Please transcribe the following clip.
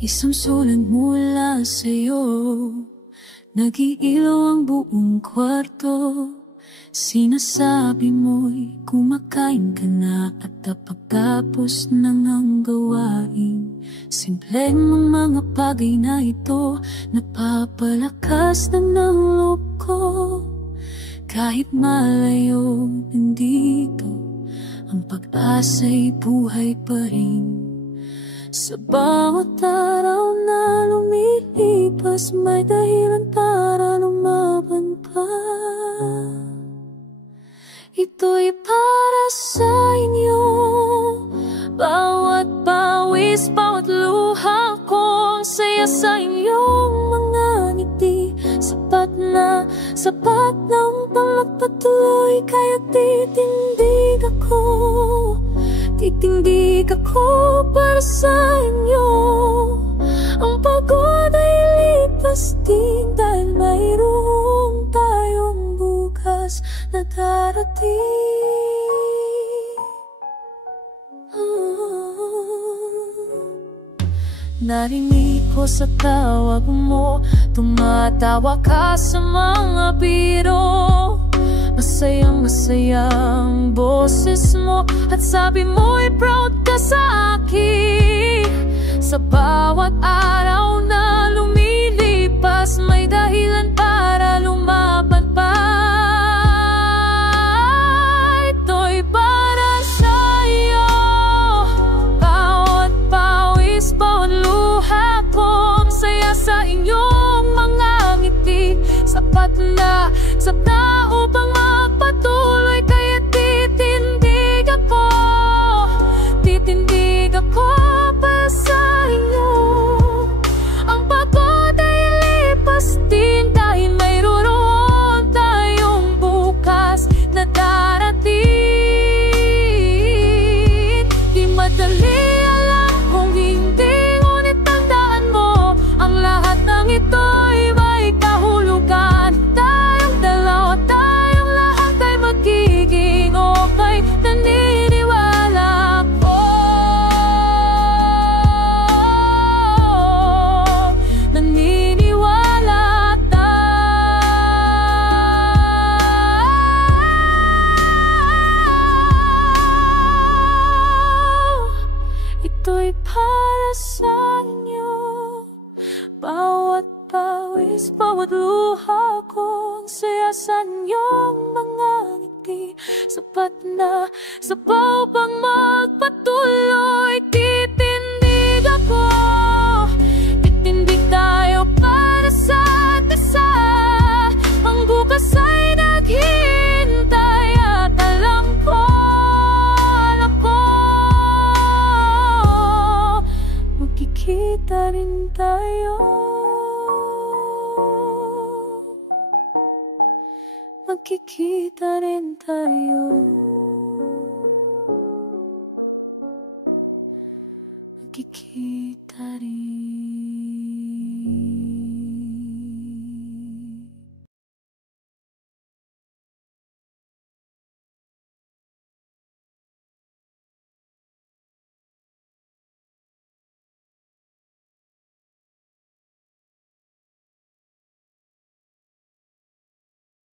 Isang sulat mula sa'yo, nag-iilaw ang buong kwarto. Sinasabi mo'y kumakain ka na at pagkatapos ng ang gawain. Simpleng mga bagay na ito, napapalakas na ng loob ko. Kahit malayo nandito, ang pag-asa'y buhay pa rin. Sa bawat araw na lumilipas, may dahilan para lumaban pa. Ito'y para sa inyo. Bawat pawis, bawat luha ko, ang saya sa inyong mga ngiti. Sapat na ang pagpatuloy, kaya titindig ako. Titindig ako para sa inyo. Ang pagod ay lipas din, dahil mayroon tayong bukas na darating. Narinig ko sa tawag mo, tumatawa ka sa mga biro. Masayang masaya ang boses mo, at sabi mo'y proud ka sa akin. Sa bawat araw na lumilipas, may dahilan para lumaban pa. Ito'y para sa'yo. Bawat pawis, bawat luha ko, ang saya sa inyong mga ngiti. Sapat na upang mapatuloy, kaya titindig ako. Titindig ako para sa inyo. Ang pagod ay lipas din, dahil mayroon tayong bukas na darating. Di madali alam kung hindi, ngunit tandaan mo, ang lahat ng ito'y may kahulugan. Tayong dalawa, tayong lahat ay magiging okay. Naniniwala ako. Naniniwala ito'y para sa inyo. Bawat pawis, bawat luha ko, ang saya sa inyong mga ngiti. Sapat na upang magpatuloy, titindig ako. Titindig tayo para sa isa. Ang bukas ay naghihintay, at alam ko magkikita rin tayo. Magkikita rin tayo. Magkikita.